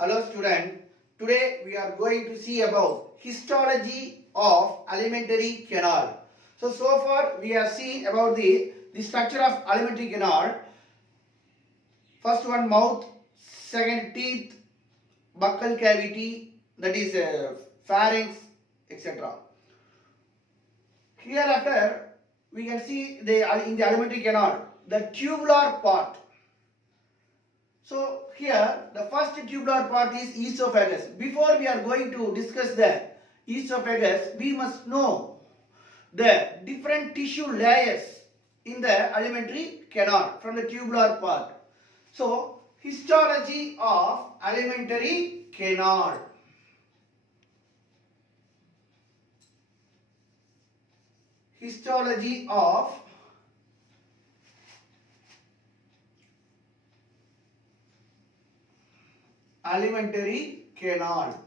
Hello student, today we are going to see about histology of alimentary canal. So far we have seen about the structure of alimentary canal. First one mouth, second teeth, buccal cavity, that is pharynx, etc. Hereafter we can see in the alimentary canal the tubular part. So here the first tubular part is esophagus. Before we are going to discuss the esophagus, we must know the different tissue layers in the alimentary canal from the tubular part. So histology of alimentary canal. Histology of alimentary canal.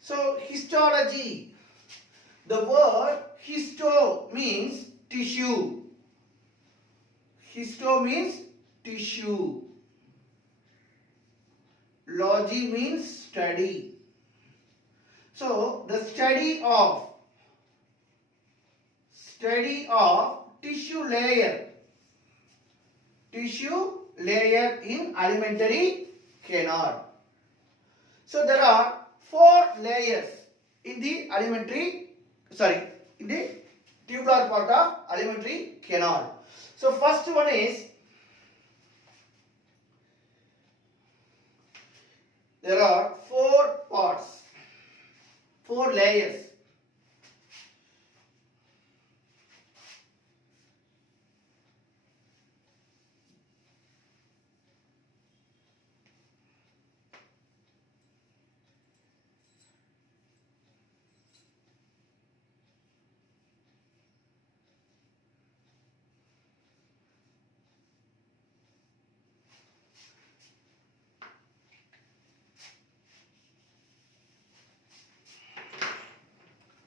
So histology, the word histo means tissue. Histo means tissue. Logy means study. So the study of tissue layer in alimentary canal. So there are 4 layers in the tubular part of alimentary canal. So first one is, there are 4 parts, 4 layers.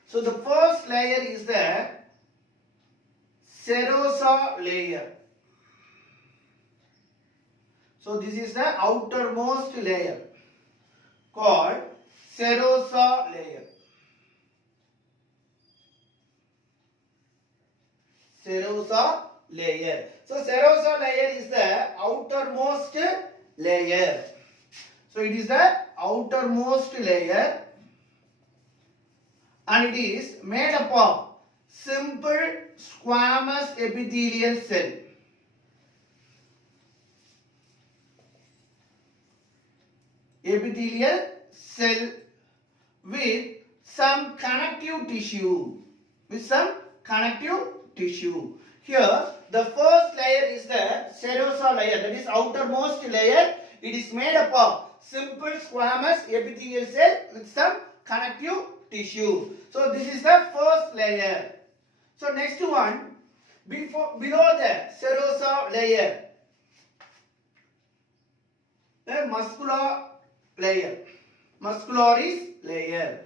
So the first layer is the serosa layer. So this is the outermost layer called serosa layer. Serosa layer. So serosa layer is the outermost layer. So it is the outermost layer, and it is made up of simple squamous epithelial cell. Epithelial cell with some connective tissue. Here the first layer is the serosa layer, that is outermost layer. It is made up of simple squamous epithelial cell with some connective tissue. So this is the first layer. So next one, below the serosa layer, the muscularis layer.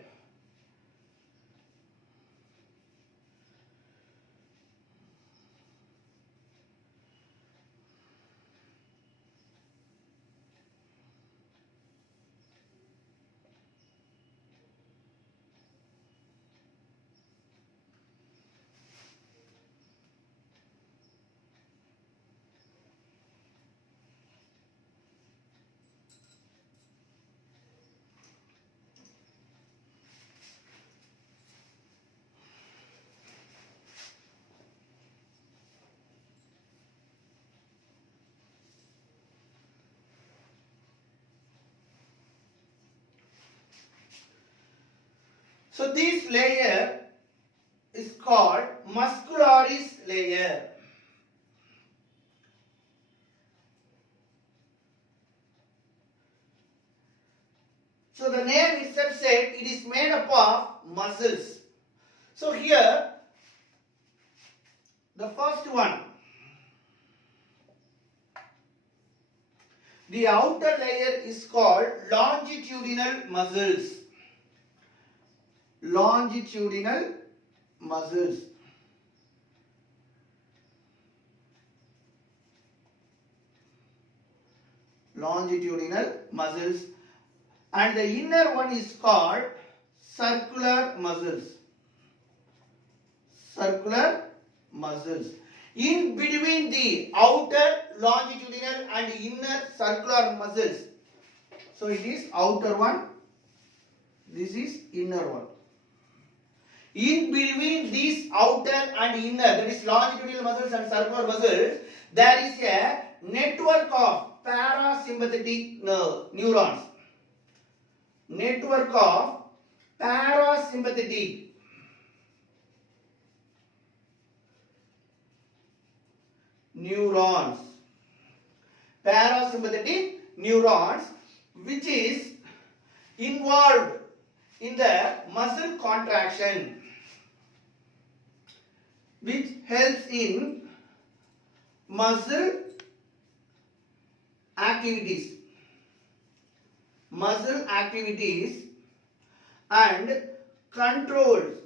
So this layer is called muscularis layer. So the name itself said it is made up of muscles. So here the first one, the outer layer is called longitudinal muscles. Longitudinal muscles. longitudinal muscles, and the inner one is called circular muscles. Circular muscles. In between the outer longitudinal and inner circular muscles. So it is outer one, this is inner one. In between these outer and inner, that is longitudinal muscles and circular muscles, there is a network of parasympathetic neurons. Network of parasympathetic neurons. Parasympathetic neurons, which is involved in the muscle contraction, which helps in muscle activities. Muscle activities and controls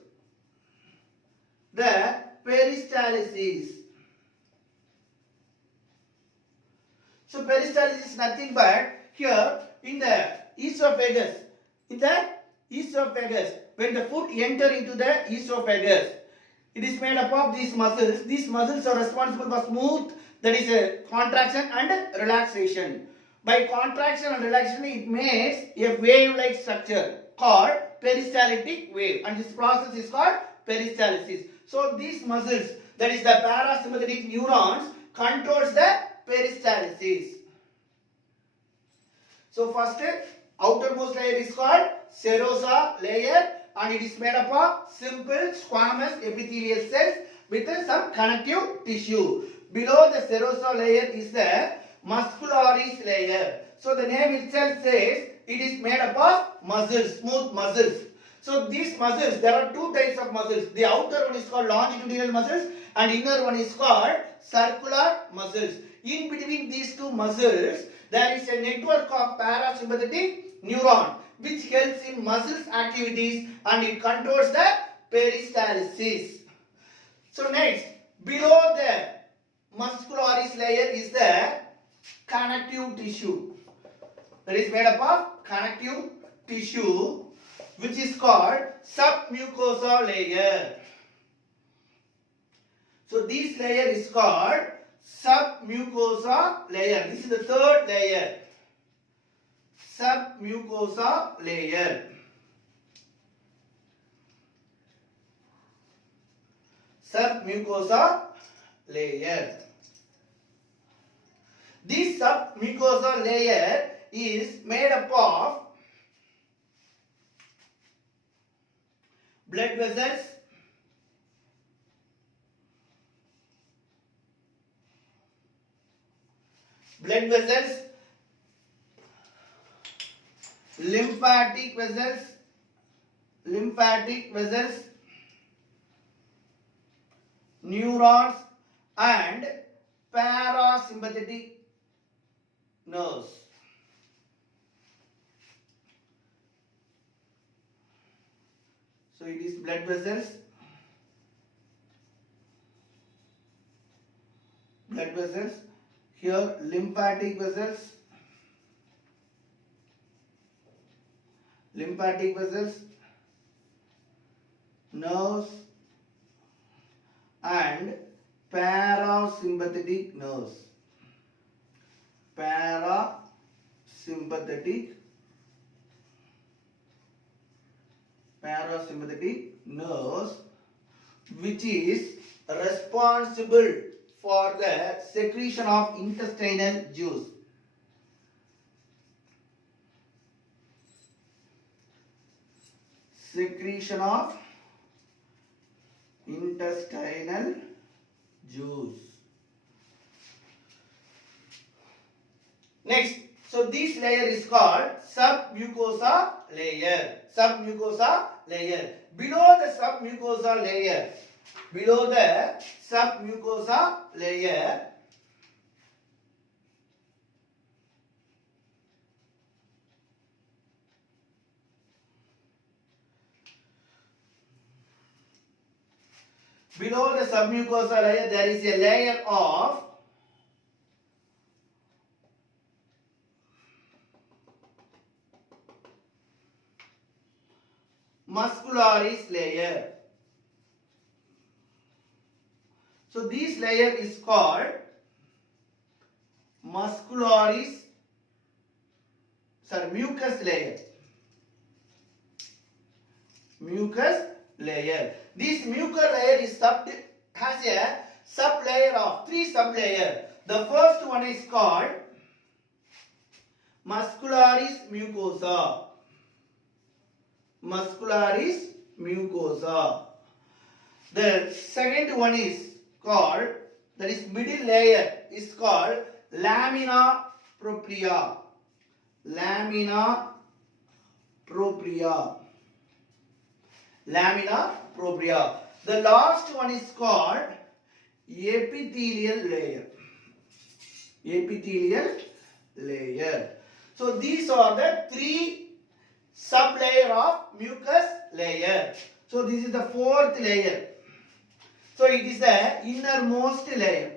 the peristalsis. So peristalsis is nothing but here in the esophagus. In the esophagus, when the food enter into the esophagus, it is made up of these muscles. These muscles are responsible for smooth, that is a contraction and relaxation. By contraction and relaxation, it makes a wave-like structure called peristaltic wave, and this process is called peristalsis. So these muscles, that is the parasympathetic neurons, controls the peristalsis. So first, outermost layer is called serosa layer, and it is made up of simple squamous epithelial cells with some connective tissue. Below the serosa layer is the muscularis layer. So the name itself says it is made up of muscles, smooth muscles. So these muscles, there are two types of muscles. The outer one is called longitudinal muscles and inner one is called circular muscles. In between these two muscles, there is a network of parasympathetic neuron which helps in muscles activities and it controls the peristalsis. So next, below the muscularis layer is the connective tissue. That is made up of connective tissue which is called submucosa layer. So this layer is called submucosa layer. This is the third layer. Submucosa layer. Submucosa layer. This submucosa layer is made up of blood vessels, lymphatic vessels, neurons and parasympathetic nerves. So it is blood vessels, here lymphatic vessels, nerves and parasympathetic nerves. Parasympathetic nerves which is responsible for the secretion of intestinal juice. Secretion of intestinal juice. Next, so this layer is called submucosa layer. Below the submucosa layer, there is a layer of muscularis layer. So this layer is called mucus layer. Mucus layer. This mucus layer is has a sub layer of 3 sub layer. The first one is called muscularis mucosa. Muscularis mucosa. The second one is called, that is middle layer, is called lamina propria. Lamina propria. Lamina propria. The last one is called epithelial layer. Epithelial layer. So these are the 3 sub-layer of mucus layer. So this is the 4th layer. So it is the innermost layer.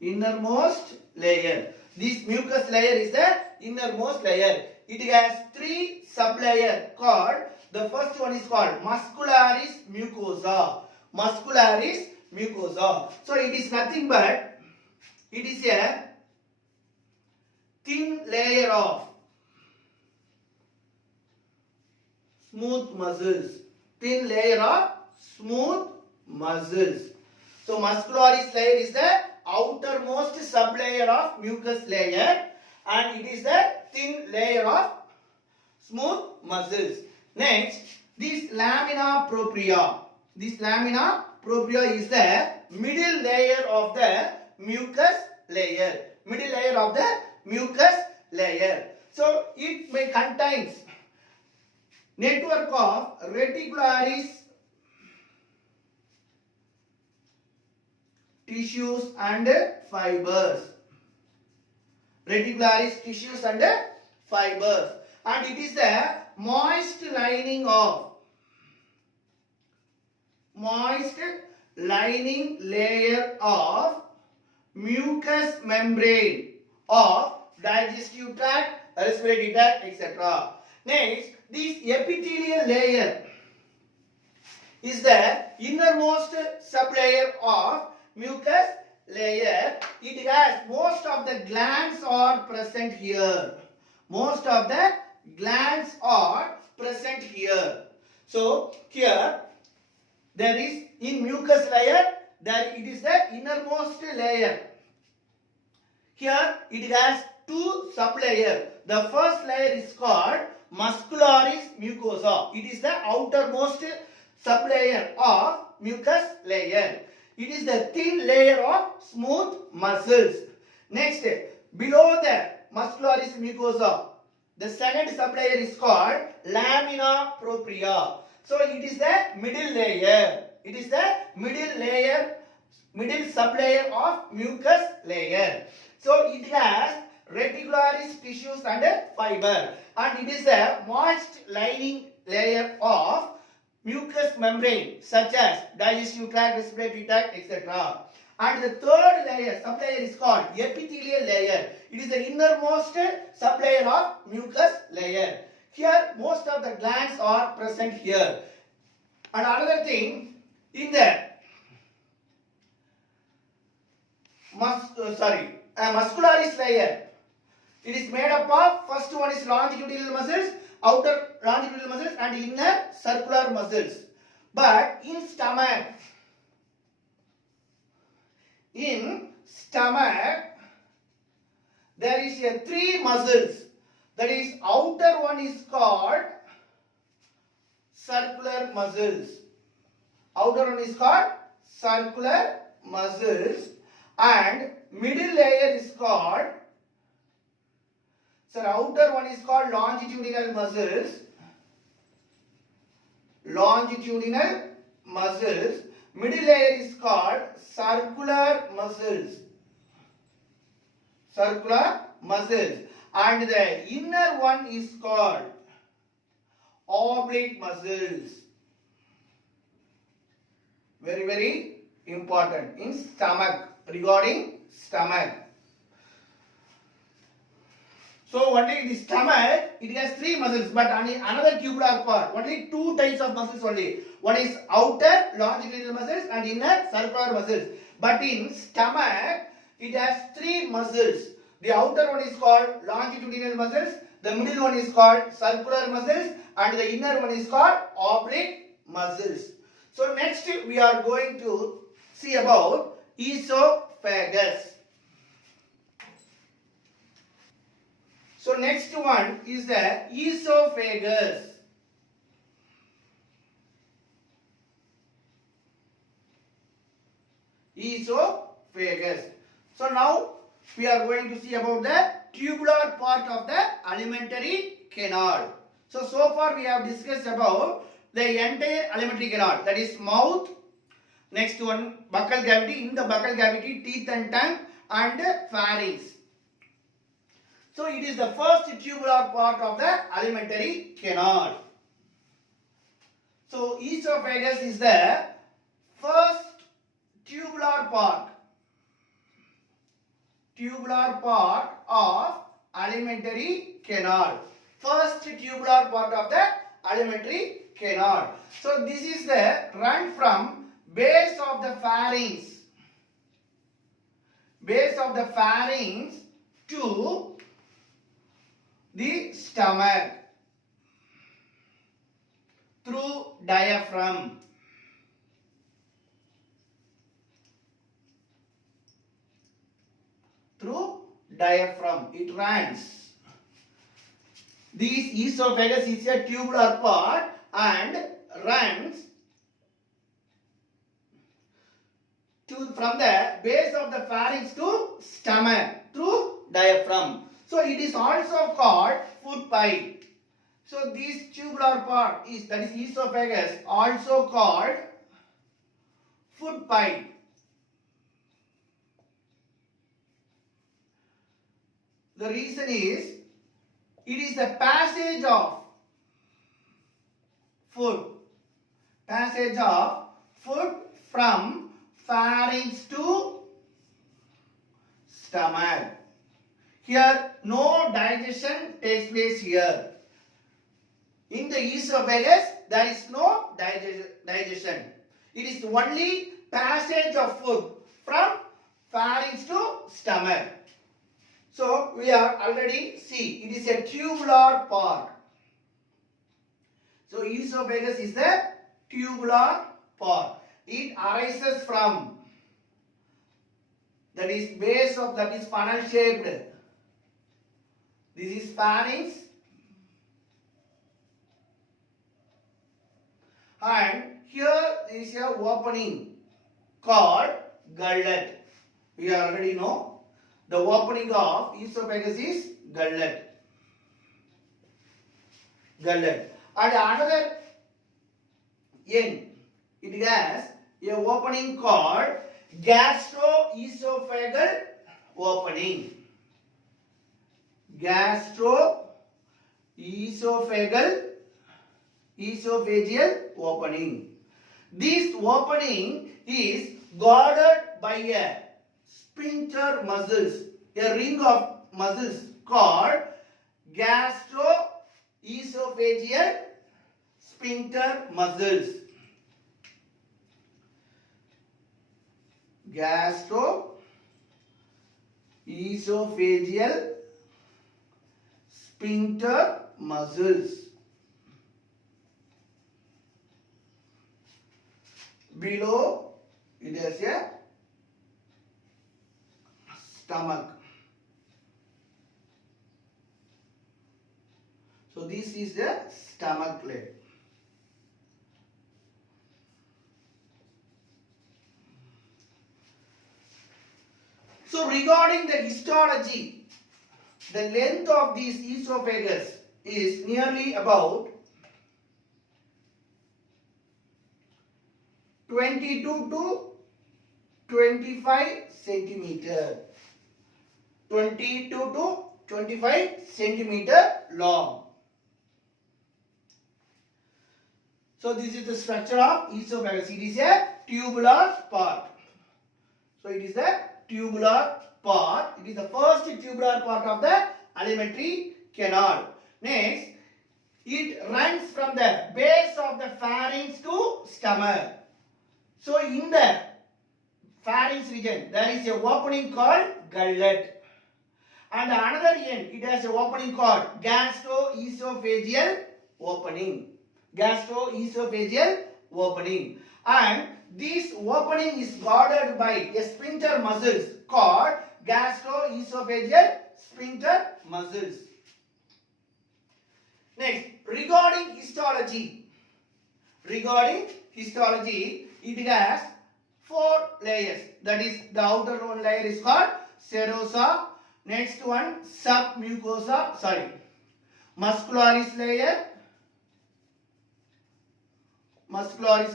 Innermost layer. This mucus layer is the innermost layer. It has 3 sub-layer called, the first one is called muscularis mucosa. Muscularis mucosa. So it is nothing but, it is a thin layer of smooth muscles. Thin layer of smooth muscles. So muscularis layer is the outermost sublayer of mucus layer, and it is the thin layer of smooth muscles. Next, this lamina propria. This lamina propria is the middle layer of the mucus layer. Middle layer of the mucus layer. So it may contains network of reticularis tissues and fibers. Reticularis tissues and fibers. And it is the moist lining layer of mucous membrane of digestive tract, respiratory tract, etc. Next, this epithelial layer is the innermost sublayer of mucus layer. It has most of the glands are present here. Most of the glands are present here. So here there is in mucus layer, there it is the innermost layer. Here it has 2 sublayers. The first layer is called muscularis mucosa. It is the outermost sublayer of mucus layer. It is the thin layer of smooth muscles. Next, below the muscularis mucosa, the second sublayer is called lamina propria. So it is the middle layer. It is the middle layer, middle sublayer of mucus layer. So it has reticularis tissues and fiber, and it is a moist lining layer of mucous membrane such as digestive tract, respiratory tract, etc. And the third layer, sublayer is called epithelial layer. It is the innermost sublayer of mucus layer. Here most of the glands are present here. And another thing, in the muscularis layer, it is made up of, first one is longitudinal muscles, outer longitudinal muscles and inner circular muscles. But in stomach, there is a 3 muscles. That is, outer one is called circular muscles. Outer one is called circular muscles, and middle layer is called, outer one is called longitudinal muscles. Longitudinal muscles. Middle layer is called circular muscles. Circular muscles. And the inner one is called oblique muscles. Very, very important in stomach, regarding stomach. So only in the stomach it has three muscles, but on another tubular part only two types of muscles only. One is outer longitudinal muscles and inner circular muscles. But in stomach it has three muscles. The outer one is called longitudinal muscles, the middle one is called circular muscles, and the inner one is called oblique muscles. So next we are going to see about esophagus. So next one is the esophagus. Esophagus. So now we are going to see about the tubular part of the alimentary canal. So far we have discussed about the entire alimentary canal, that is mouth, next one buccal cavity, in the buccal cavity teeth and tongue, and pharynx. So it is the first tubular part of the alimentary canal. So esophagus is the first tubular part of alimentary canal. First tubular part of the alimentary canal. So this is the run from base of the pharynx to the stomach through diaphragm. It runs. This esophagus is a tubular part and runs from the base of the pharynx to stomach through diaphragm. So it is also called food pipe. So this tubular part is, that is esophagus, also called food pipe. The reason is it is the passage of food from pharynx to stomach. Here no digestion takes place here. In the esophagus there is no digestion. It is only passage of food from pharynx to stomach. So we are already see it is a tubular part. So esophagus is the tubular part. It arises from, that is base of, that is funnel shaped. This is pharynx, and here is a opening called gullet. We already know the opening of esophagus is gullet. And another end, it has a opening called gastroesophageal opening. Esophageal opening. This opening is guarded by a sphincter muscles, a ring of muscles called gastroesophageal sphincter muscles. Gastroesophageal sphincter muscles. Below it is a stomach. So this is the stomach leg. So regarding the histology, the length of this esophagus is nearly about 22 to 25 centimeter. 22 to 25 centimeter long. So this is the structure of esophagus. It is a tubular part. So it is the tubular part. It is the first tubular part of the alimentary canal. Next, it runs from the base of the pharynx to stomach. So in the pharynx region, there is a opening called gullet. And another end, it has a opening called gastroesophageal opening. Gastroesophageal opening. And this opening is guarded by a sphincter muscles called gastroesophageal sphincter muscles. Next, regarding histology, it has 4 layers. That is, the outer one layer is called serosa. Next one, muscularis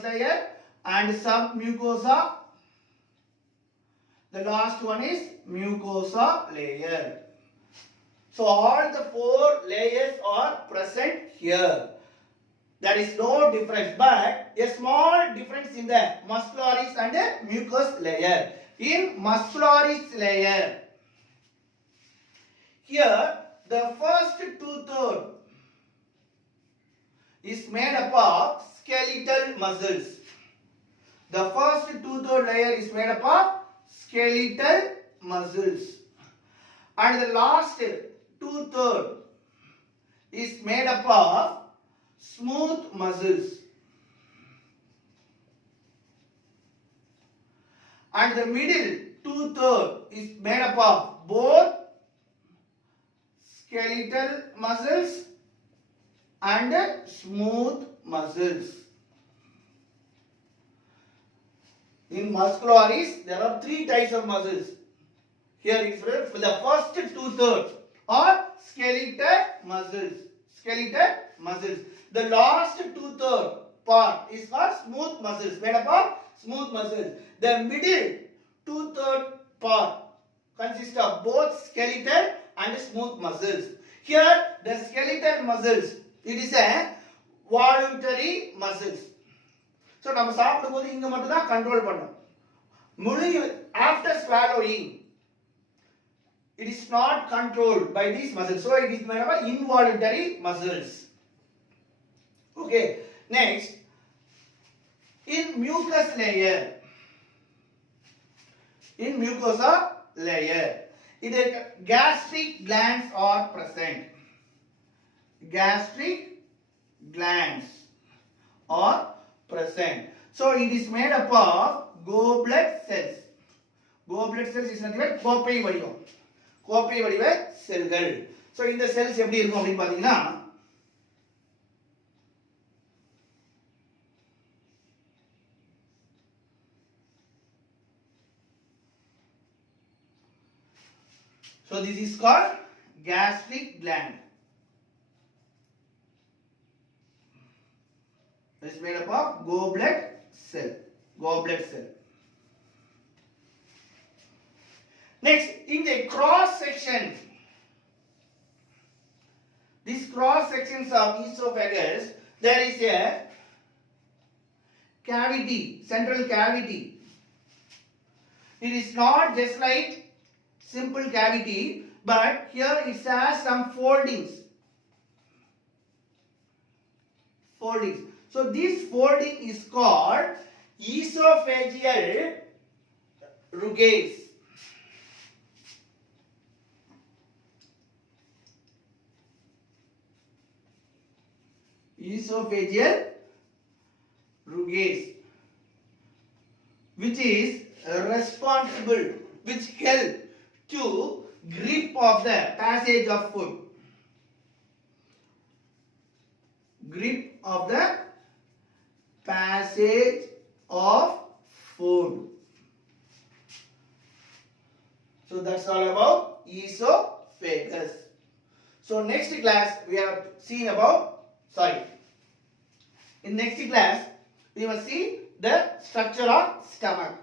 layer, and submucosa. The last one is mucosa layer. So all the 4 layers are present here. There is no difference, but a small difference in the muscularis and the mucous layer. In muscularis layer, here the first 2/3 is made up of skeletal muscles. The first 2/3 layer is made up of skeletal muscles. And the last 2/3 is made up of smooth muscles. And the middle 2/3 is made up of both skeletal muscles and smooth muscles. In muscularis, there are 3 types of muscles. Here is for the first 2/3 are skeletal muscles. The last 2/3 part is called smooth muscles, made up of smooth muscles. The middle 2/3 part consists of both skeletal and smooth muscles. Here the skeletal muscles, it is a voluntary muscles. So நம்ம சாப்பிடும்போது இங்க மட்டும் தான் control பண்ணோம். After swallowing, it is not controlled by these muscles. So it is made of involuntary muscles. Okay. Next, in mucous layer, in mucosa layer, gastric glands are present. Gastric glands are present. So it is made up of goblet cells. Goblet cells is nothing but கோப்பை வடிவ செல்கள். So இந்த cells எப்படி இருக்கும் அப்படினு பாத்தீங்கன்னா, so this is called gastric gland. It is made up of goblet cell. Next, in the cross section, these cross sections of esophagus, there is a cavity, central cavity. It is not just like simple cavity, but here it has some foldings. So this folding is called esophageal rugae. Esophageal rugae, which is responsible, which help to grip of the passage of food. Grip of the passage of food. So that's all about esophagus. So next class we have seen about, in next class we must see the structure of stomach.